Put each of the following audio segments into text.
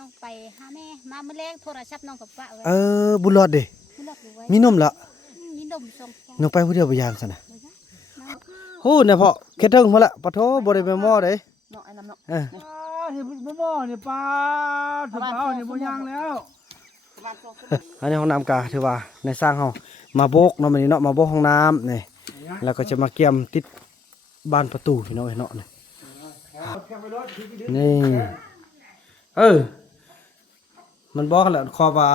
น้องไปหาแม่มาเมื่อแรกโทรศัพท์น้องกับป้าไว้บุญรอดเด้บุญรอดอยู่ไว้มีนมละมีนมส่งน้องไปผู้เดียวไปยางซะนะฮู้เนี่ยพ่อเฮ็ดถึงพุ่นละปะโถบ่ได้ไปหม้อเด้เนาะไอ้น้ำเนาะนี่บ่บ่นี่ปลาถูกเอานี่บ่ย่างแล้วอันนี้ห้องน้ำกาถือว่าในสร้างเฮามาโบกเนาะมื้อนี้เนาะมาโบกห้องน้ำนี่แล้วก็จะมาเกี่ยมติดบานประตูพี่น้องเนาะนี่มันบอกกันแหละขอว่า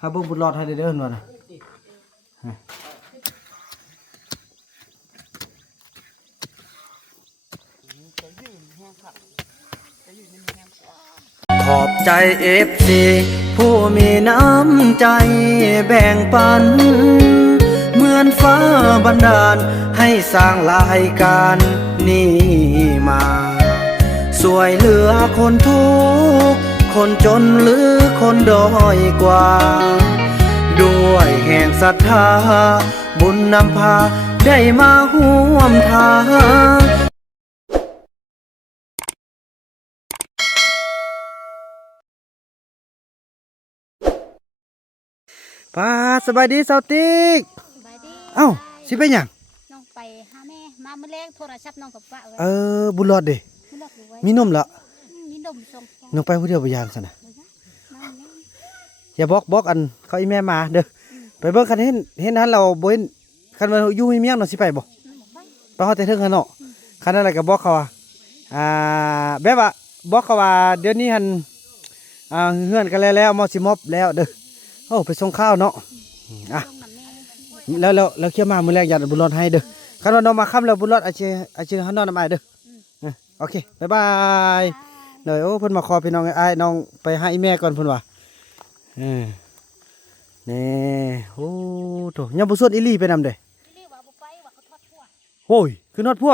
หาเบิ่งบุญรอดให้ได้เด้อเนาะขอบใจFC ผู้มีน้ำใจแบ่งปันเหมือนฟ้าบันดาลให้สร้างรายการนี้มาสวยเหลือคนทุกข์คนจนหรือคนด้อยกว่าด้วยแห่งศรัทธาบุญนำพาได้มาร่วมทางป้าสบายดีสาวติ๊กสบายดีเอ้าสิไปหยังน้องไปหาแม่มาเมื่อแรกโทรศัพท์น้องกับป้าไว้บุญรอดเด้บุญรอดอยู่ไว้มีนมละมีนมส่งน้องไปผู้เดียวไปยางซะนะอย่าบอกอันเขาอีแม่มาเด้อไปเบิ่งคันเห็นนั้นเราบ่เห็นคันว่าอยู่มีเมียงเนาะสิไปบ่ไปฮอดแต่เทิงคันเนาะคันนั้นก็บอกเขาว่าแบบว่าบอกเขาว่าเดี๋ยวนี้หั่นเฮือนกันแล้วมอสิมอบแล้วเด้อโอ้ไปส่งข้าวเนาะแล้วเคี่ยวมามื้อแรกอยากบุญรอดให้เด้อคันว่าน้องมาค่ำแล้วบุญรอดอาเชิญเฮานอนนำอ้ายเด้อโอเคบ๊ายบายเด้อโอ้เพิ่นมาขอพี่น้องอ้ายน้องไปหาอีแม่ก่อนเพิ่นว่านี่โอ้โถยังบ่สวดอีหลีไปนำเด้โอ้ยคือนอดพั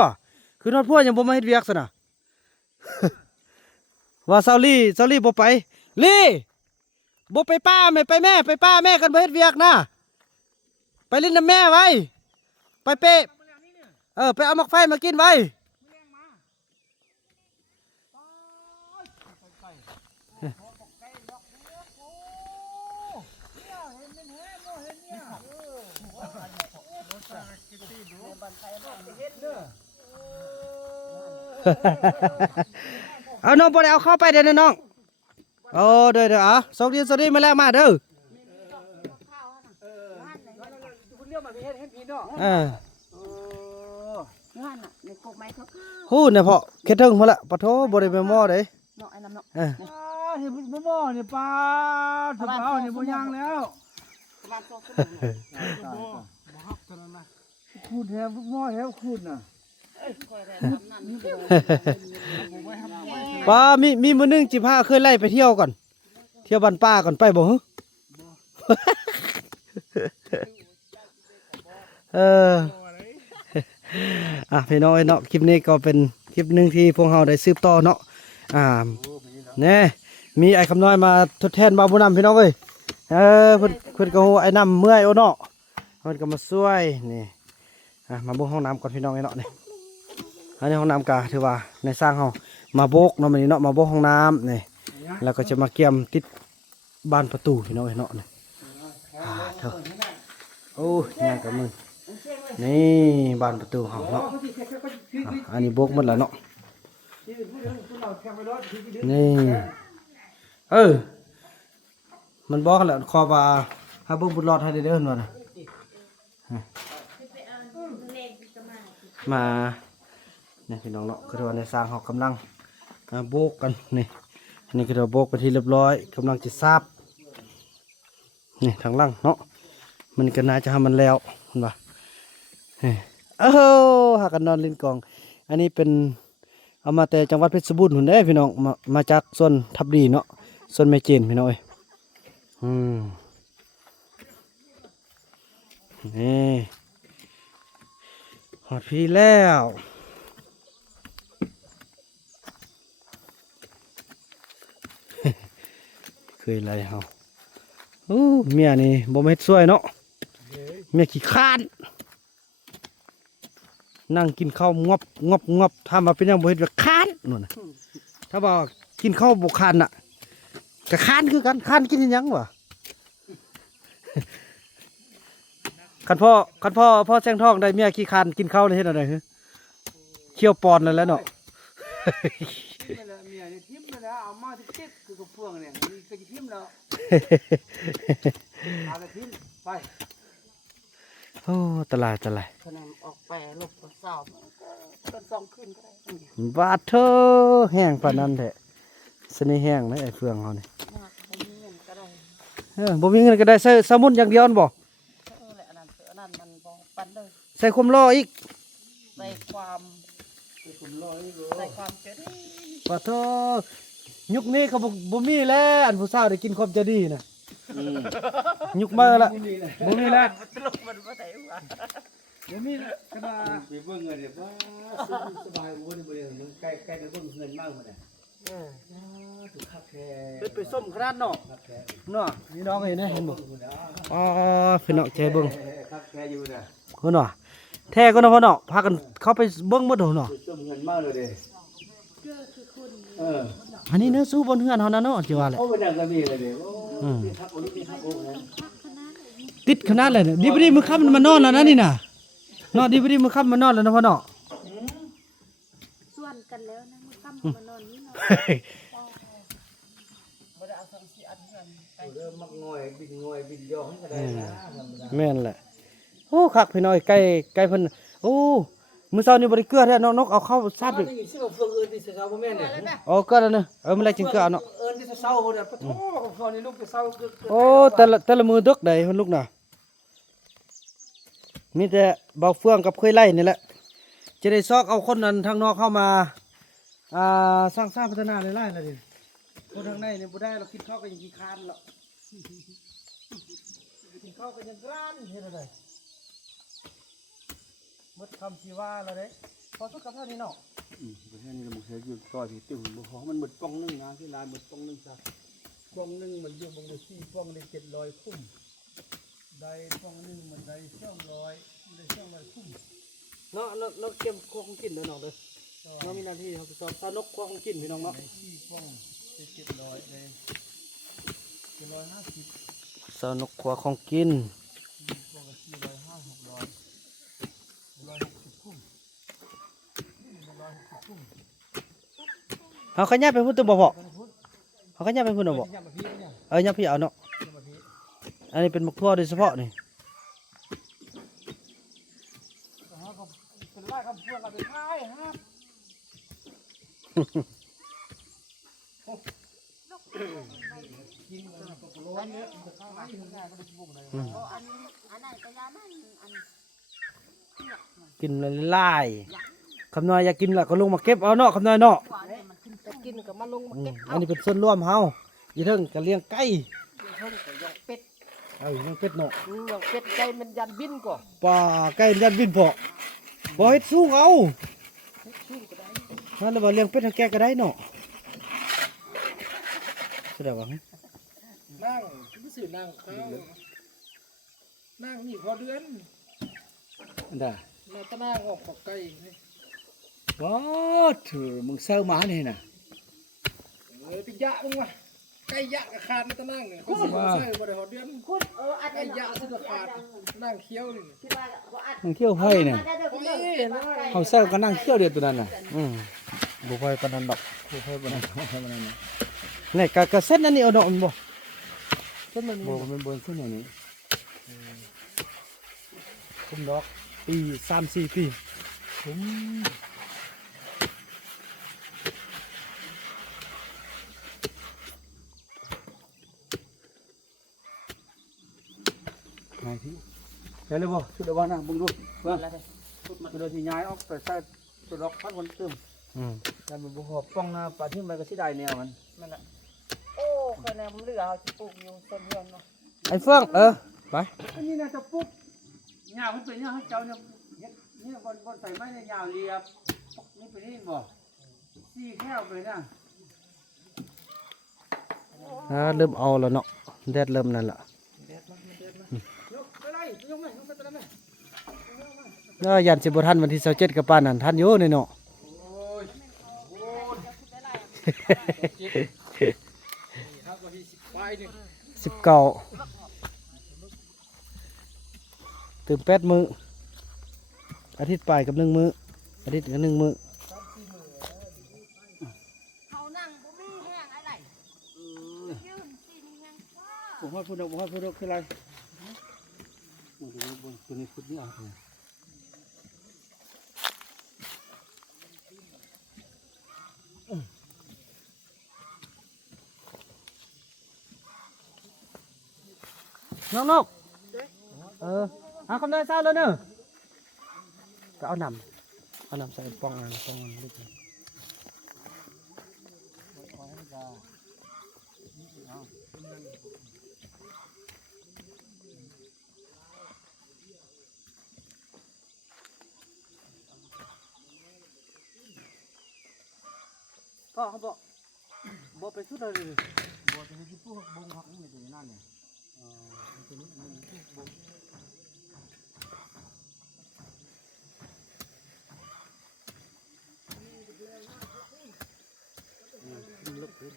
วยังบ่มาเฮ็ดเวียกซะน่ะ ว่าเซาลี่บ่ไปลี่บ่ไปป้าแม่ไปแม่ไปป้าแม่กันบ่เฮ็ดเวียกนะไปเล่นน้ำแม่ไว้ไปเปะไปเอาหมกไฟมากินไว้เอาน้องบ่ได้เอาเข้าไปเด้อน้องโอ้เด้อสวัสดีมาแล้วมาเด้อฮู้เนี่ยพ่อเฮ็ดถึงพุ่นละปะโถบ่ได้ไปหม้อเด้เนาะไอ้น้ำเนาะนี่บ่บ่นี่ปลาถูกเอานี่บ่ย่างแล้วคูดแฮมบ่แฮมคูดน่ะป้ามีมื้อนึงจิพาเคยไล่ไปเที่ยวก่อนเที่ยวบ้านป้าก่อนไปบ่ฮึพี่น้องเนาะคลิปนี้ก็เป็นคลิปนึงที่พวกเราได้สืบต่อเนาะแน่มีไอ้คำน้อยมาทดแทนบ่าวบุญนำพี่น้องเอ้ยเพิ่นก็ฮู้ไอ้น้ำเมื่อยโอเนาะเพิ่นก็มาช่วยนี่มาบุกห้องน้ำก่อนพี่น้องเนาะนี่อันนี้ห้องน้ำกาถือว่าในสร้างเฮามาโบกเนาะมื้อนี้เนาะมาโบกห้องน้ำนี่แล้วก็จะมาเกี่ยมติดบานประตูพี่น้องเนาะนี่เถอะโอ้ยางกับมึงนี่บานประตูเฮาเนาะอันนี้โบกหมดแล้วเนาะนี่มันบอกกันแหละขอว่าหาเบิ่งบุญรอดให้ได้เด้อเนาะมาเนี่ยพี่น้องเนาะคือว่าในสร้างเขากำลังโบกกันนี่อันนี้คือเราโบกไปที่เรียบร้อยกำลังจะซาบนี่ทางล่างเนาะมันก็น่าจะทำมันแล้วเห็นปะหากันนอนลิ้นกองอันนี้เป็นเอามาแต่จังหวัดเพชรบูรณ์หุ่นได้พี่น้องมาจากส่วนทับดีเนาะส่วนแม่เจนพี่น้องนี่หอดพี่แล้วเคยไรเฮาเมียนี่บ่มาเฮ็ดช่วยเนาะเมียขี้คร้านนั่งกินข้าวงบทำมาเป็นยังบ่เฮ็ดแบบคร้านนู่นน่ะถ้าบอกกินข้าวบ่คร้านน่ะ ก็ค้านคือกันค้านกินอีหยังวะคันพ่อแจ้งท้องได้เมียขี้คร้านกินข้าวเลยเฮ็ดอะไรฮึเคี่ยวปอนเลยแหล้วเนาะ นี่แหละเมียนี่ทิ่มไปแล้วเอามาที่เจ็ดคือกระเพื่องเนี่ยนี่ก็จะทิ่มแล้วเอาละทิ่มไป โอ้ตะลาย คนนั้นออกไปลบก็สอบก็สองคืนก็ได้ บาดเธอแห้งปานนั้นแท้สนิแห้งนะไอ้เฟืองเฮานี่ มากบ่มีเงินก็ได้ บ่มีเงินก็ได้ใส่สมุนอย่างเดียวนั่นบ่ แหละอันนั้นมันบ่ปันเลย ใส่ความรออีก ใส่ความใส่ความเจริญ บาดเธอยุคนี้เขาบ่มีแล้วอันผู้สาวได้กินความจะดีน่ะยุคมาละบ่มีแล้ว ตลกมันบ่ได้ว่า เดี๋ยวนี้กระดาษไปเบิ่งเงินเดี๋ยวว่าสบายโอ้ยบ่ได้มึงใกล้ๆไปเบิ่งเงินมากกว่าน่ะถูกคักแท้ เป็นไปส้มขนาดเนาะ คักแท้ เนาะนี่น้องเห็นนะเห็นบ่ คุณนะ อ๋อพี่น้องใจเบิ่ง คักแท้อยู่น่ะ เพิ่นว่าแท้ก็เนาะพ่อเนาะพากันเข้าไปเบิ่งหมดเนาะ ต้มเงินมากเลยเด้เออ อันนี้เนื้อสู้บนเฮือนเฮานะเนาะจิว่าแหละ โอ้ไปนั่งกันนี่เลยเด้โอ้มีคักโอ้มีคักโอ้นะ ติดขนาดเลยเนี่ยดีบ่ดีมื้อค่ำมันมานอนแล้วนะนี่น่ะเนาะดีบ่ดีมื้อค่ำมานอนแล้วนะพ่อเนาะ ส่วนกันแล้วนะมันค่ำมานอนนี่เนาะบ่ได้เอาสังสีอันเงินไป เริ่มมักง่อยบินย่องก็ได้นะธรรมดา แม่นแหละโอ้คักพี่น้อยใกล้เพิ่นโอ้มื้อเช้านี้บ่ได้เกลือแท้เนาะนกเอาเข้าซัดอีก นี่สิเอาเฟืองอื่นที่เช้าบ่แม่นเนี่ย อ๋อเกลือแล้วเนอะมันแลกจังเกลือเอาเนาะ เอิ้นที่เช้าบ่ได้ปะโถเขานี่ลูกจะเช้าคือ โอ้แต่ละมือดึกใดเพิ่นลูกน่ะมีแต่เบาเฟืองกับเคยไล่นี่แหละจะได้ซอกเอาคนนั้นทางนอกเข้ามาสร้างพัฒนาหลายๆแล้วดิคนทางในนี่บ่ได้เราคิดเข้าก็ยังขี้คร้านแล้วกินข้าวก็ยังกล้านเฮ็ดอะไรหมดคำสิว่าแล้วเด้พอสักกับเท่านี้เนาะ ประเทศนี้มันเคยอยู่ก่อที่ตึ้งบ่ฮอมันหมดป้องนึงนะที่ลานหมดป้องนึงซะป้องนึงมันอยู่บางทีป้องได้700คุ้มได้ป้องนึงมันได้200ได้200คุ้ม เนาะเก็บครัวของกินเด้อน้องเด้อเนาะมีหน้าที่เขาไปสอนนกครัวของกินพี่น้องเนาะ ได้4ป้องได้700ได้750 สอนนกครัวของกิน ป้องก็450 600 160คุ้ม160คุ้ม เขาขยับไปพุ่นตัวบ่พอเขาขยับไปพุ่นเอาบ่ ย่ามาพี่เนี่ย ยับพี่เอาเนาะ ย่ามาพี่ อันนี้เป็นมะทั่วโดยเฉพาะนี่ เป็นไร่คำพูดเราเป็นไร่ฮะกินมันตกร้อนเนี่ยมันจะข้างหลังข้างหน้าก็ได้บุกเลย อันนั้นก็ยามันอัน กินหลายๆคำน้อยอยากกินล่ะก็ลงมาเก็บเอาเนาะคำน้อยเนาะ หวานเนี่ยมันขึ้นจะกินก็มาลงมาเก็บ อันนี้เป็นส่วนร่วมเฮาอีเทิงก็เลี้ยงไก่ เพิ่นก็ยกเป็ด เอาเลี้ยงเป็ดเนาะ ยกเป็ดใจมันยันบินก่อ ปลาไก่ยันบินพอบ่เฮ็ดสู้เอา ชูก็ได้ นั่นแล้วบ่เลี้ยงเป็ดให้แกก็ได้เนาะแสดงว่า นั่งรู้สึกนั่งเขานั่งนี่พอเดือนอันใดเราตะนั่งออกขอบไก่ว้าถือมึงเซอร์มานี่น่ะไปยะมึงวะไก่ยะกับขาดตะนั่งเนี่ยเขาสิเซอร์บ่ได้พอเดือน คุณอัน ไก่ นี้ ยะสิกับขาดนั่งเคี้ยวนี่ คิดว่าบ่อัด นั่งเคี้ยวไผ่เนี่ย โอ้ย เขาเซอร์ก็นั่งเคี้ยวเดียวตัวนั้นน่ะ บ่ค่อยปานนั้นดอก ผู้เพิ่มบ่นั่งเคี้ยวมันนั่นน่ะ นี่ก็เส้นอันนี้เอาเนาะมันบ่เส้นมัน โบมันบนเส้นอย่างนี้ คุมดอกปี3-4 ปี ไงพี่เดี๋ยวเลยบ่สุดแล้วนะบึงดูว่าสุดแล้วที่ย้ายออกไปใส่สุดดอกพัดวันตึม แล้วมันบ่ฮอบป้องหน้าปลาที่มันก็สิได้แนวมัน นั่นน่ะโอ้คนน่ะมันเหลือเอาสิปลูกอยู่ต้นเรือนเนาะ ไอ้เฟืองไป อันนี้น่าจะปุ๊บยาวมันเป็นเนี่ยให้เจ้าเนี่ยเฮ็ดเนี่ยบนใส่ไม้เนี่ยยาวเรียบนี่เป็นนี่บ่ซี่แค่วไปนะ เริ่มเอาแล้วเนาะแดดเริ่มนั่นล่ะ ยกไปเลยยกไปไปเลย ยันสิบ่ทันวันที่27กับป้านนั่นทันอยู่นี่เนาะ โอ้ยครับ วันที่10ไปนี่ 19ตื่น8 มื้ออาทิตย์ปลายกับ1 มื้ออาทิตย์กับ1 มื้อ เขานั่งบ่มีแห้งอะไรยืนสินี่แห้งฟ้า ผมว่าพูดดอกคืออะไรตัวนี้พุดนี่เอาเถอะน้องนกเอาคำได้เศร้าแล้วเนอะก็เอานำใส่ปองลูกก็เขาบอกไปสุดเลยบอกไปที่พวกบงพักนี่ตัวนั่นเนี่ยตัวนี้มันบงลึกขึ้น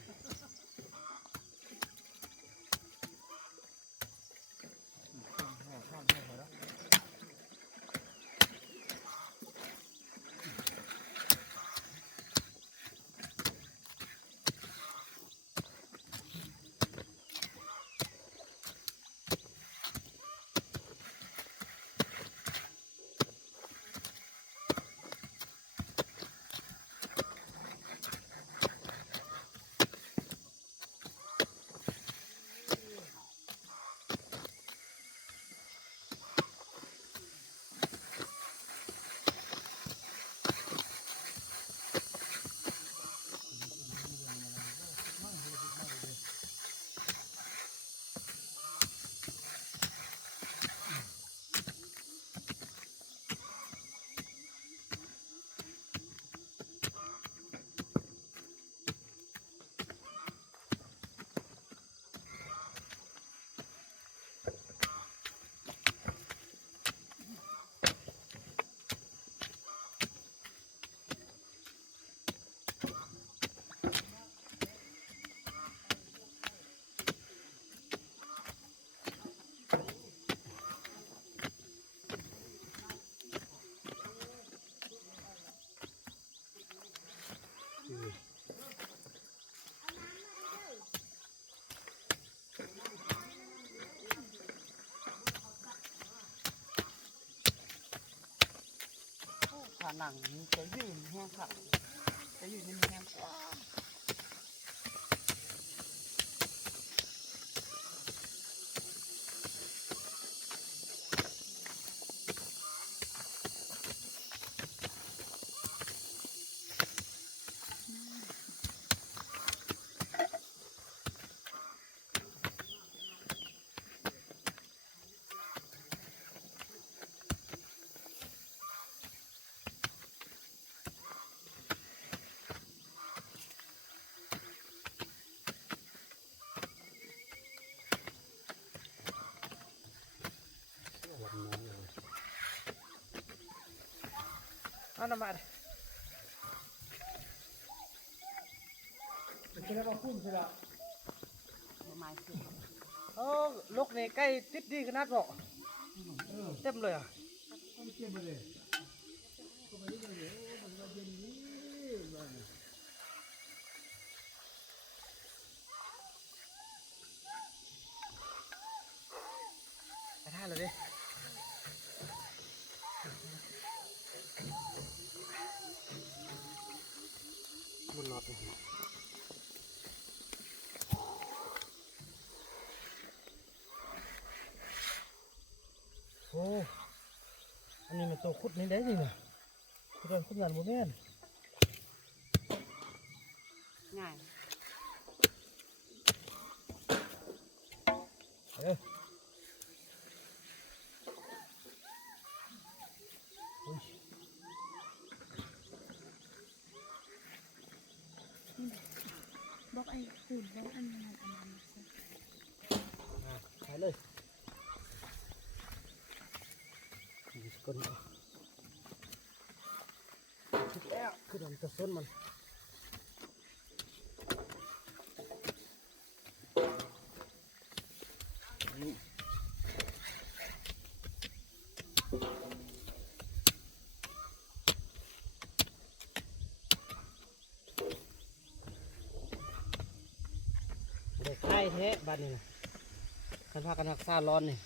หนังจะยืนแห้งค่ะจะยืนในแห้งกว่าเอาหน้ามาเป็นอะไรบ้างคุ้มใช่ไหมลูกนี่ใกล้ติดดีขนาดบ่เต็มเลยอ่ะเต็มเลยไปท่าเลยดิบนรถโอ้อันนี้มันตัวขุดนี่ได้จริงอ่ะขุดงานโมเมนง่ายบอกไอ้ขูดบอกอันนั้นไปเลยก้นคิดแล้วคือมันจะส้นมัน เด็กไข้แท้บ้านนี้นะคันพากันรักษาร้อนนี่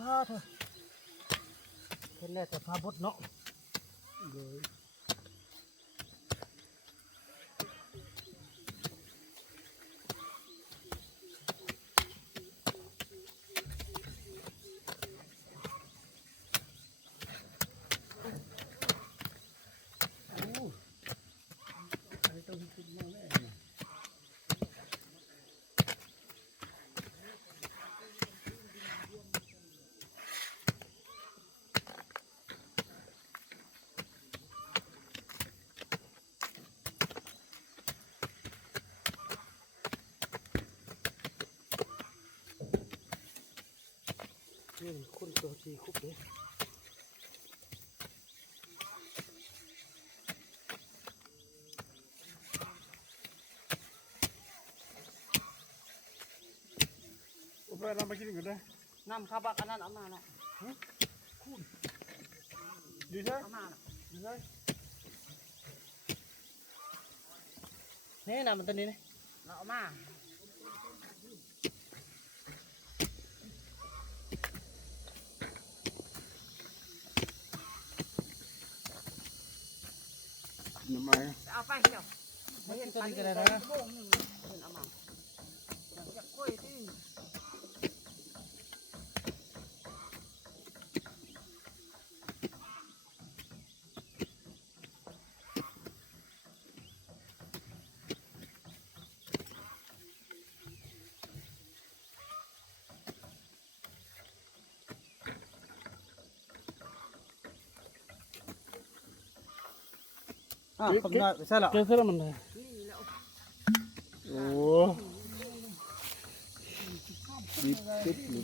พาเถอะเป็นแน่แต่พาบดเนาะเลยนี่มันคนตัวทีคุบเลยไปเรามากินกันได้ น้ำข้าวบักอันนั้นเอามาละคูณ ดีใช่ เอามาละ ดีใช่ นี่น้ำมันตัวนี้นี่เราเอามา น้ำไม้ เอาไปเดี๋ยว ไม่เห็นตัวนี้ก็ได้นะ โป่งหนึ่งเพิ่นเอามาอยากกล้วยที่ คำน้อยใช่หรอ เจอแล้วมันเลย นี่แล้ว โอ้ดิบดิบเลย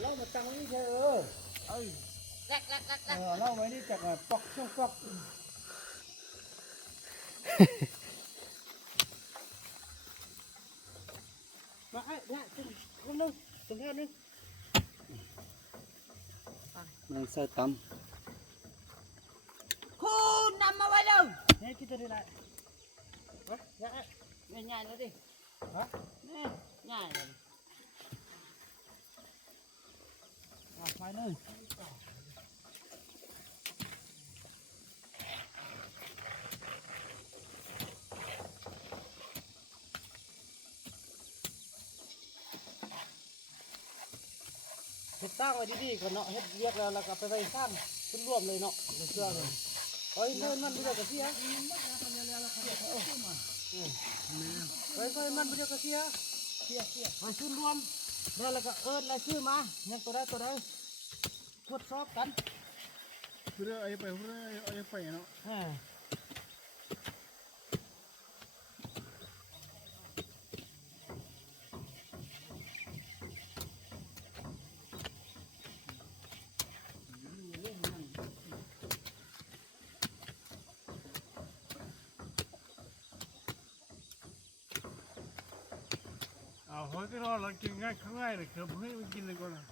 เรามาตั้งนี่เถอะ แรก เราไว้นี่จากปอกช่องปอกมาไอ้เนี่ยตึงนึงตึงแค่นึง มันใส่ต คุณนำมาไว้เร็ว นี่คิดตัวนี้ไรวะเนี่ย ไม่ง่ายแล้วดิ ฮะ นี่ง่ายเลย ไปเลยเฮ็ดตั้งไว้ดีๆก่อนเนาะเฮ็ดเรียกแล้วก็ไปไว้ข้างขึ้นรวมเลยเนาะเชื่อเลยเฮ้ยเพิ่นมันบ่ได้กระเสียเฮ้ยเพิ่นมันบ่ได้กระเสียเสียให้ขึ้นรวมแล้วก็เอิ้นรายชื่อมายังตัวใดตรวจสอบกัน ำเพื่อไอ้ไปเพื่อไอ้ไปเนาะ เอาเฮ้ยก็รอเรากินง่ายข้างง่ายเลยครับเฮ้ยมันกินเลยก่อนนะ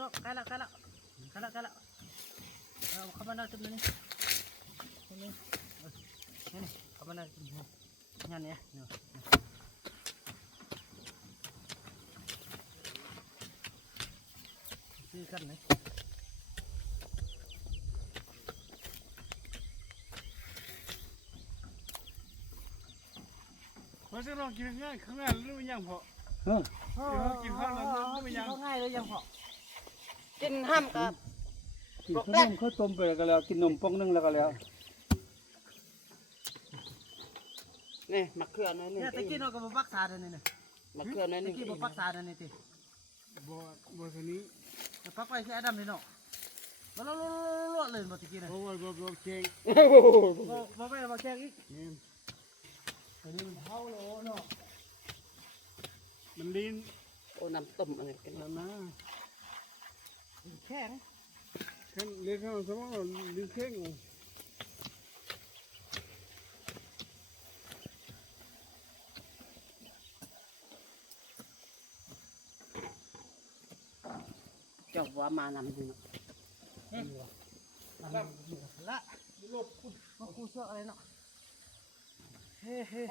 ดอกใกล้แล้วเข้ามานั่งตรงนี้นี่เข้ามานั่งตรงนี้งั้นเนี่ยซื้อกันไหม เพราะฉะนั้นกินง่ายข้างหน้ารู้ไหมยังพอกินข้าวแล้วรู้ไหมยัง ง่ายเลยยังพอ กินห้ามกับ กินขนมข้าวต้มไปแล้วก็แล้วกินนมปองนึงแล้วก็แล้ว นี่มะเขือนั่นนี่ เนี่ยตะกี้เราก็มาปักษาเดี๋ยวนี้ มะเขือนั่น ตะ นี่ กี้มาปักษาเดี๋ยวนี้ที บ่ทีนี้ ปักไปคือไอ้ดำนี่เนาะมาโลเลยมาตะกี้นะ บ่เก่ง มาไปมาแข่งอีก อันนี้มันเท่าโลเนาะมันลิ้น โอ้น้ำต้มอะไรกัน นั่นนะ แข่ง ขั้นเลี้ยงข้าวสมองลิ้นเข่ง เจ้าว่ามานำดู ละรถมาคูเสื้ออะไรเนาะเฮ้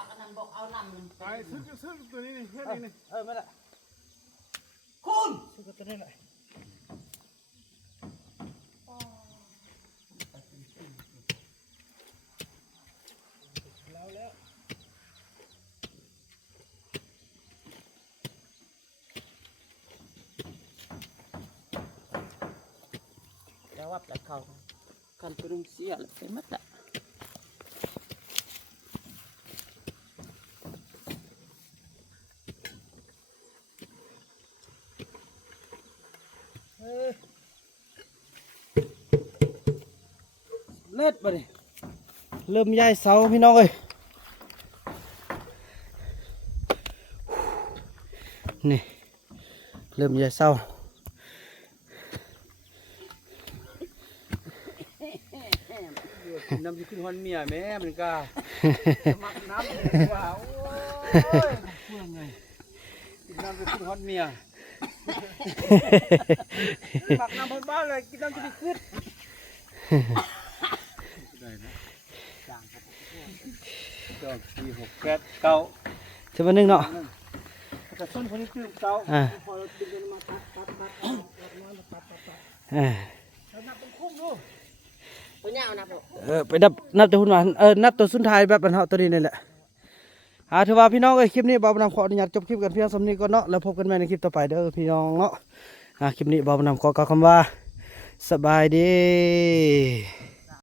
ปากนันบอกเอานำ ไปซื้อตัวนี้นี่แค่นี้นี่ ไม่ละ คุณ ซื้อตัวนี้หน่อยแล้ว จะว่าแต่เขาคันปรุงเสียเลยไปมัดละ เลิศบ่ดิเริ่มย้ายเสาพี่น้องเอ้ยนี่เริ่มย้ายเสา น้ำจะขึ้นฮอนเมียแม่มันก็มักน้ำว่าโอ้ยเพื่อนไงกินน้ำจะขึ้นฮอนเมียปักน้ำบนบ้านเลยกินน้ำจะได้ขึ้นได้นะจางจอก4 6 8 9 ใช่ไหมนึงเนาะ กระสุนคนนี้ตื่นเก้าพอเราดึงกันมาตัดนับเป็นคุ้มดูตัวยาวนับหรอ ไปนับตัวหุ่นหวานนับตัวสุดท้ายแบบบรรเทาตัวนี้นี่แหละถือว่าพี่น้องคลิปนี้บ่าวนำขออนุญาตจบคลิปกันเพียงสำนี้ก่อนเนาะแล้วพบกันใหม่ในคลิปต่อไปเด้อพี่น้องเนาะคลิปนี้บ่าวนำขอกล่าวคำว่าสบายดี